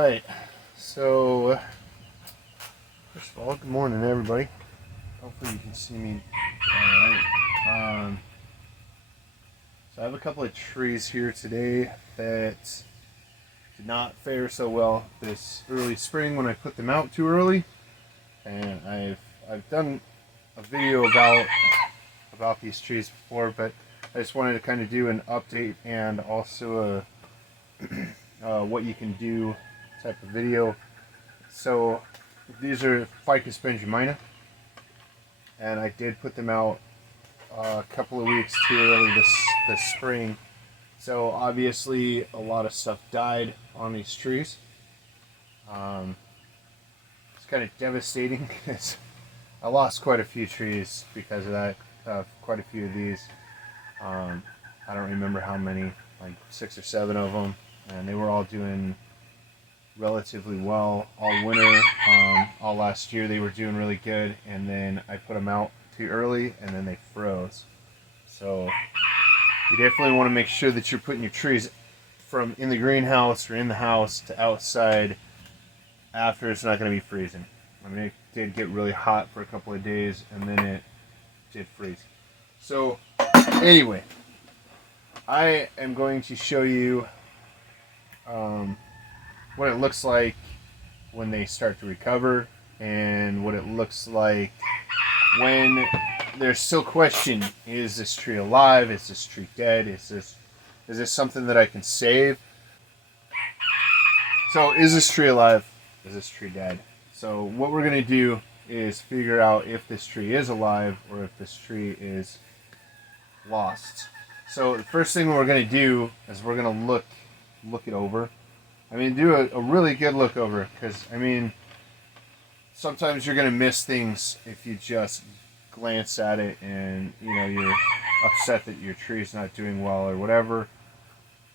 Alright, so first of all, good morning everybody. Hopefully you can see me alright. So I have a couple of trees here today that did not fare so well this early spring when I put them out too early. And I've done a video about these trees before, but I just wanted to kind of do an update and also a what you can do type of video. So these are ficus benjamina, and I did put them out a couple of weeks too early this spring. So obviously a lot of stuff died on these trees. It's kind of devastating because I lost quite a few trees because of that. Quite a few of these. I don't remember how many, like 6 or 7 of them, and they were all doing relatively well all winter. All last year they were doing really good, and then I put them out too early and then they froze. So you definitely want to make sure that you're putting your trees from in the greenhouse or in the house to outside after it's not going to be freezing. I mean, it did get really hot for a couple of days and then it did freeze. So anyway, I am going to show you what it looks like when they start to recover, and what it looks like when there's still question: is this tree alive? Is this tree dead? Is this something that I can save? So is this tree alive? Is this tree dead? So what we're going to do is figure out if this tree is alive or if this tree is lost. So the first thing we're going to do is we're going to look it over. I mean, do a really good look over, because I mean, sometimes you're going to miss things if you just glance at it and you're upset that your tree's not doing well or whatever.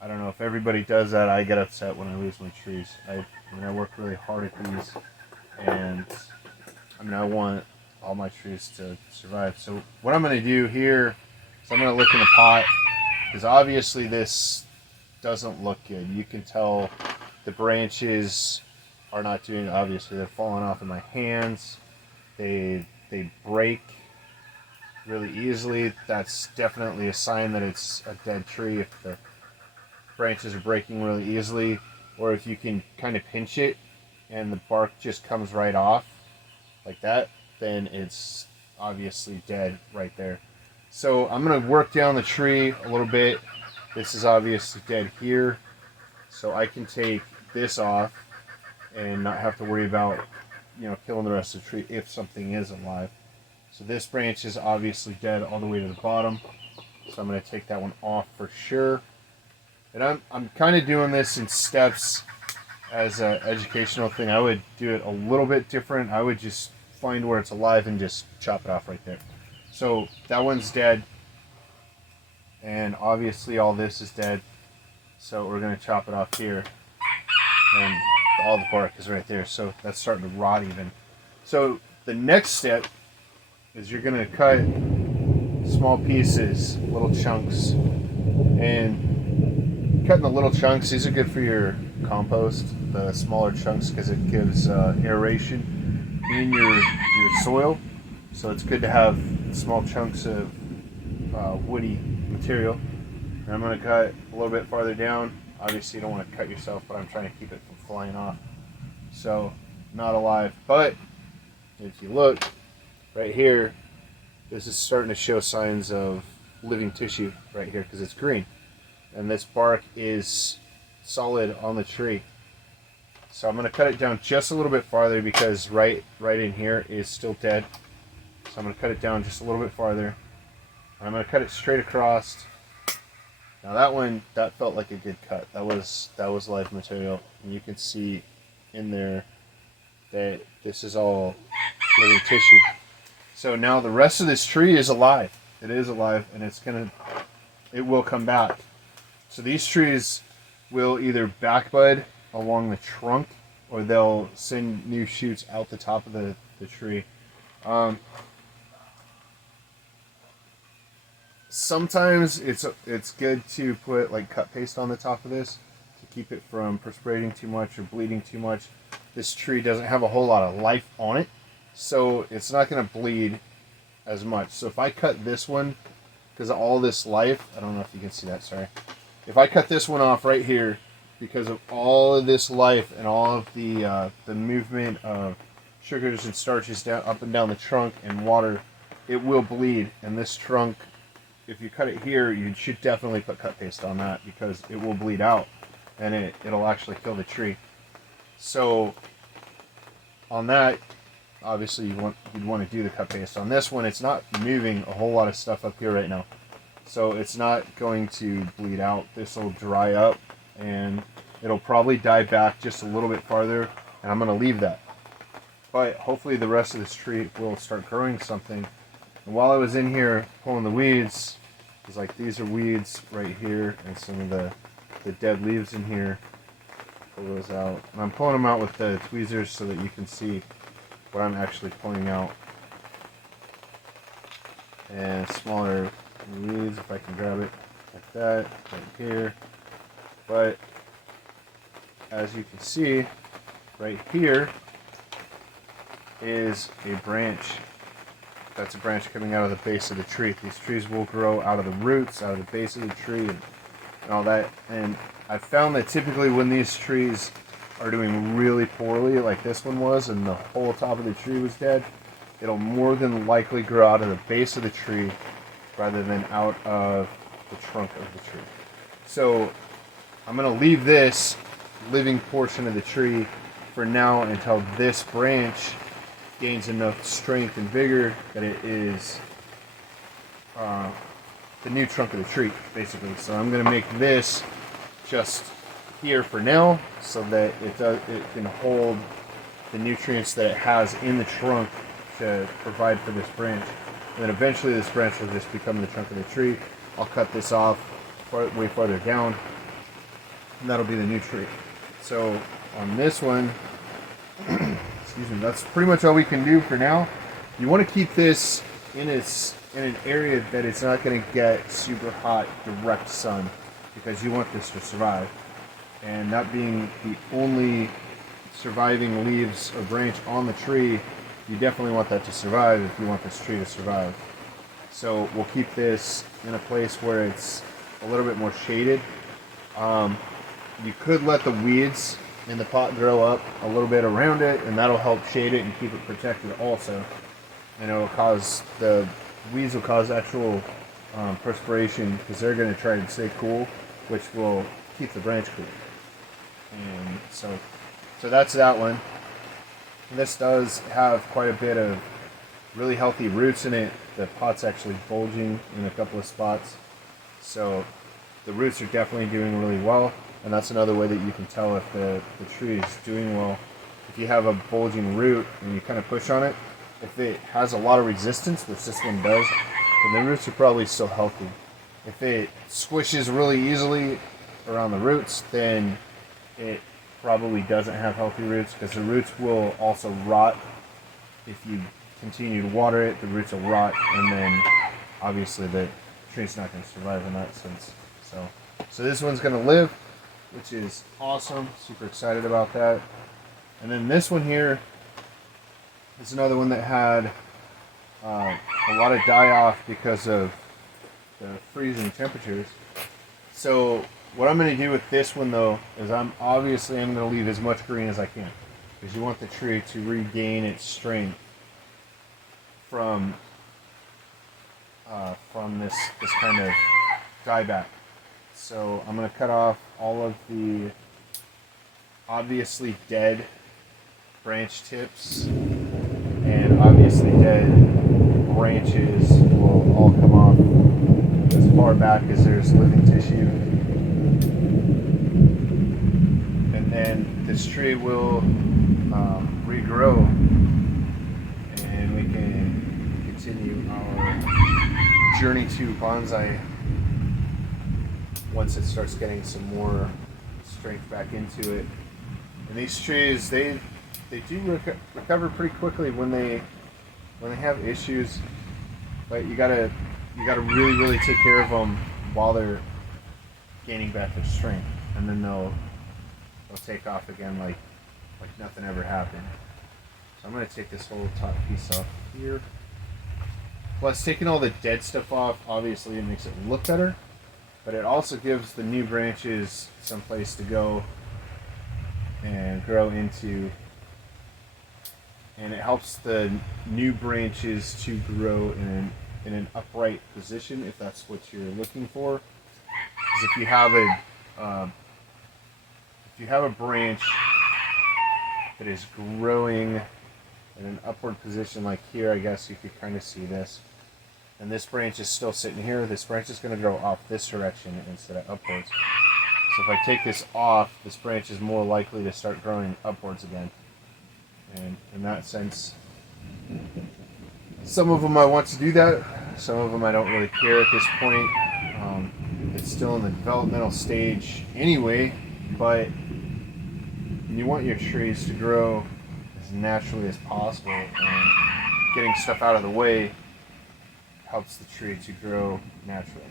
I don't know if everybody does that. I get upset when I lose my trees. I work really hard at these, and I want all my trees to survive. So what I'm going to do here is I'm going to look in the pot, because obviously this doesn't look good. You can tell the branches are not doing, obviously they're falling off in my hands. They break really easily. That's definitely a sign that it's a dead tree if the branches are breaking really easily, or if you can kind of pinch it and the bark just comes right off like that, then it's obviously dead right there. So I'm going to work down the tree a little bit. This is obviously dead here, so I can take this off and not have to worry about killing the rest of the tree if something is alive. So this branch is obviously dead all the way to the bottom, so I'm going to take that one off for sure. And I'm kind of doing this in steps as an educational thing. I would do it a little bit different. I would just find where it's alive and just chop it off right there. So that one's dead, and obviously all this is dead, so we're going to chop it off here, and all the bark is right there, so that's starting to rot even. So the next step is you're going to cut small pieces, little chunks, and cutting the little chunks, these are good for your compost, the smaller chunks, because it gives aeration in your soil. So it's good to have small chunks of woody material. And I'm going to cut a little bit farther down. Obviously you don't want to cut yourself, but I'm trying to keep it from flying off. So not alive, but if you look right here, this is starting to show signs of living tissue right here because it's green, and this bark is solid on the tree. So I'm going to cut it down just a little bit farther because right in here is still dead. So I'm going to cut it down just a little bit farther, and I'm going to cut it straight across. Now that one, that felt like a good cut. That was live material, and you can see in there that this is all living tissue. So now the rest of this tree is alive. It is alive, and it will come back. So these trees will either backbud along the trunk, or they'll send new shoots out the top of the tree. Sometimes it's good to put like cut paste on the top of this to keep it from perspirating too much or bleeding too much. This tree doesn't have a whole lot of life on it, so it's not going to bleed as much. So if I cut this one, because of all this life, I don't know if you can see that, sorry. If I cut this one off right here, because of all of this life and all of the movement of sugars and starches down up and down the trunk and water, it will bleed. And this trunk, if you cut it here, you should definitely put cut paste on that, because it will bleed out and it'll actually kill the tree. So on that, obviously you'd want to do the cut paste. On this one, it's not moving a whole lot of stuff up here right now, so it's not going to bleed out. This will dry up and it'll probably die back just a little bit farther, and I'm going to leave that. But hopefully the rest of this tree will start growing something. And while I was in here pulling the weeds, it's like these are weeds right here and some of the dead leaves in here. Pull those out. And I'm pulling them out with the tweezers so that you can see what I'm actually pulling out. And smaller weeds, if I can grab it like that, right here. But as you can see, right here is a branch. That's a branch coming out of the base of the tree. These trees will grow out of the roots, out of the base of the tree, and all that. And I found that typically when these trees are doing really poorly, like this one was, and the whole top of the tree was dead, it'll more than likely grow out of the base of the tree rather than out of the trunk of the tree. So I'm going to leave this living portion of the tree for now until this branch gains enough strength and vigor that it is the new trunk of the tree, basically. So I'm going to make this just here for now so that it can hold the nutrients that it has in the trunk to provide for this branch. And then eventually this branch will just become the trunk of the tree. I'll cut this off way farther down, and that'll be the new tree. So on this one, excuse me, that's pretty much all we can do for now. You want to keep this in an area that it's not going to get super hot direct sun, because you want this to survive. And that being the only surviving leaves or branch on the tree, you definitely want that to survive if you want this tree to survive. So we'll keep this in a place where it's a little bit more shaded. You could let the weeds in the pot grow up a little bit around it, and that'll help shade it and keep it protected also. And it'll cause, the weeds will cause actual perspiration, because they're going to try to stay cool, which will keep the branch cool. And so that's that one. And this does have quite a bit of really healthy roots in it. The pot's actually bulging in a couple of spots. So the roots are definitely doing really well. And that's another way that you can tell if the tree is doing well. If you have a bulging root and you kind of push on it, if it has a lot of resistance, which this one does, then the roots are probably still healthy. If it squishes really easily around the roots, then it probably doesn't have healthy roots, because the roots will also rot. If you continue to water it, the roots will rot, and then obviously the tree's not going to survive in that sense. So this one's going to live, which is awesome. Super excited about that. And then this one here is another one that had a lot of die-off because of the freezing temperatures. So what I'm going to do with this one, though, is I'm going to leave as much green as I can, because you want the tree to regain its strength from this kind of dieback. So I'm going to cut off all of the obviously dead branch tips, and obviously dead branches will all come off as far back as there's living tissue. And then this tree will regrow, and we can continue our journey to bonsai once it starts getting some more strength back into it. And these trees, they do recover pretty quickly when they have issues, but you gotta really take care of them while they're gaining back their strength, and then they'll they'll take off again like nothing ever happened. So I'm going to take this whole top piece off here. Plus, taking all the dead stuff off, obviously it makes it look better, but it also gives the new branches some place to go and grow into, and it helps the new branches to grow in an upright position if that's what you're looking for. Because if you have a branch that is growing in an upward position, like here, I guess you could kind of see this, and this branch is still sitting here, this branch is going to grow off this direction instead of upwards. So if I take this off, this branch is more likely to start growing upwards again. And in that sense, some of them I want to do that, some of them I don't really care at this point. It's still in the developmental stage anyway, but you want your trees to grow as naturally as possible, and getting stuff out of the way helps the tree to grow naturally.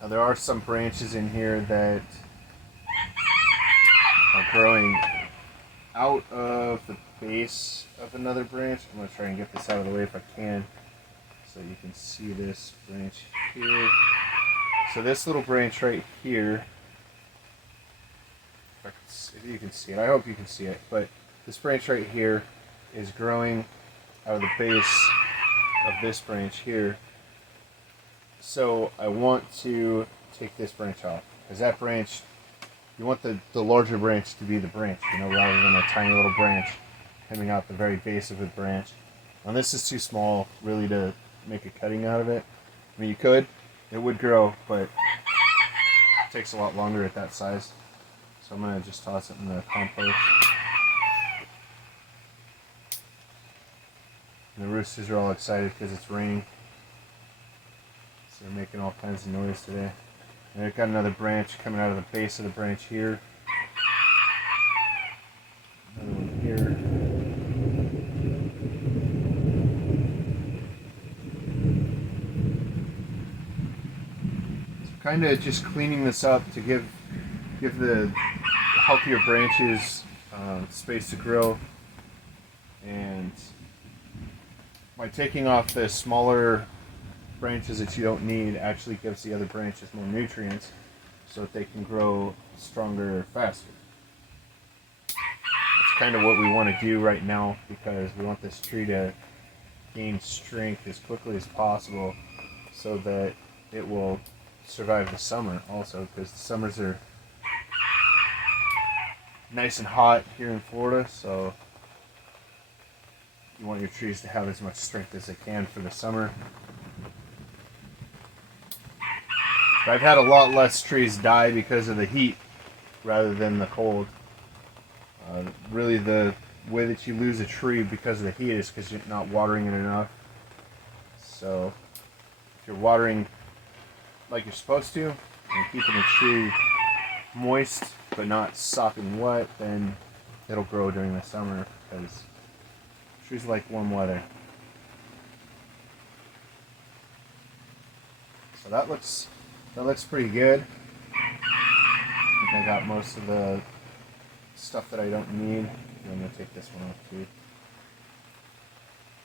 Now there are some branches in here that are growing out of the base of another branch. I'm going to try and get this out of the way if I can, so you can see this branch here. So this little branch right here, if you can see it, I hope you can see it, but this branch right here is growing out of the base of this branch here. So I want to take this branch off, because that branch, you want the larger branch to be the branch, you know, rather than a tiny little branch coming out the very base of a branch. And this is too small really to make a cutting out of it. I mean, you could, it would grow, but it takes a lot longer at that size. So I'm going to just toss it in the compost. And the roosters are all excited because it's raining. So they're making all kinds of noise today. And they've got another branch coming out of the base of the branch here. Another one here. So kind of just cleaning this up to give the healthier branches space to grow. And by taking off the smaller branches that you don't need, actually gives the other branches more nutrients so that they can grow stronger faster. That's kind of what we want to do right now, because we want this tree to gain strength as quickly as possible so that it will survive the summer also, because the summers are nice and hot here in Florida, so you want your trees to have as much strength as they can for the summer. But I've had a lot less trees die because of the heat rather than the cold. Really, the way that you lose a tree because of the heat is because you're not watering it enough. So if you're watering like you're supposed to and keeping the tree moist but not sopping wet, then it'll grow during the summer, because trees like warm weather. So that looks pretty good. I think I got most of the stuff that I don't need. I'm going to take this one off too.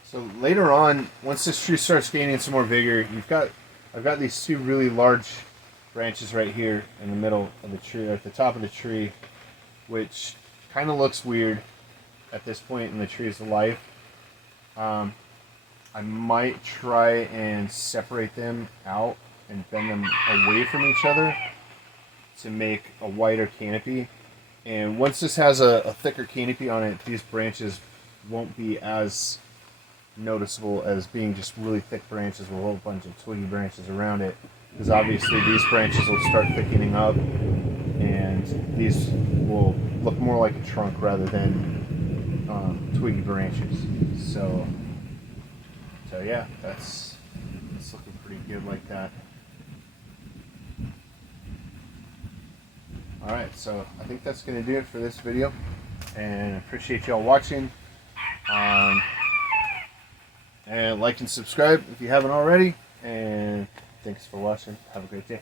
So later on, once this tree starts gaining some more vigor, I've got these two really large branches right here in the middle of the tree, or at the top of the tree, which kind of looks weird at this point in the tree's life. I might try and separate them out and bend them away from each other to make a wider canopy. And once this has a thicker canopy on it, these branches won't be as noticeable as being just really thick branches with a whole bunch of twiggy branches around it. Because obviously these branches will start thickening up, and these will look more like a trunk rather than twiggy branches. So yeah, it's looking pretty good like that. Alright, so I think that's going to do it for this video, and I appreciate y'all watching. And like and subscribe if you haven't already, and thanks for watching. Have a great day.